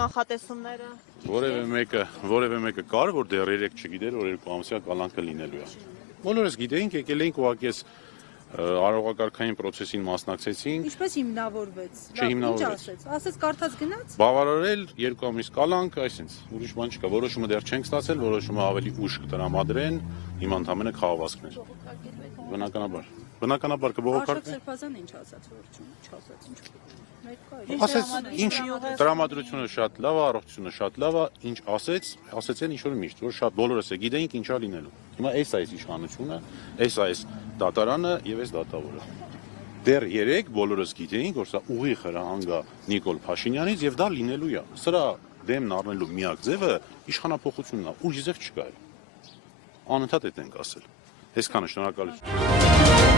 կանխատեսումները։ Որևէ մեկը կար, որ դեռ 3 չգիտեր, որ 2 ամսյա կալանքը լինելու է։ Բոլորս գիտեինք, եկել էինք ուղղակի այս արարողակարգային process-ին մասնակցեցինք։ Ինչպես հիմնավորվեց։ Չհիմնավորվեց։ Ասեց կարդաց գնաց։ Բավարարել 2 ամիս կալանք, այսինքն ուրիշ բան չկա, որոշումը դեռ չենք ստացել, որոշումը ավելի ուշ կտրամադրեն, հիմա ընդհանրապես խաղաղվածքներ։ Բնականաբար կբողոքարկվի։ Արշակ Սրբազանը ինչ ասաց, որ չասաց, ինչ։ Ասեց, ինչ տրամադրությունը շատ լավ է, առողջությունը շատ լավ է, ինչ ասեցին ինչ որ միշտ, որ շատ բոլորս է գիտեինք ինչա լինելու։ Հիմա էս է իշխանությունը, էս է դատարանը եւ էս դատավորը։ Դեռ 3 բոլորս գիտեինք, որ սա ուղիղ հրահանգ է Նիկոլ Փաշինյանից եւ դա լինելու է։ Սրա դեմն առնելու միակ ձևը իշխանապողությունն է, ուրիշ ձև չկա։ Անընդհատ այդ ենք ասել։ Այսքանը, շնորհակալություն։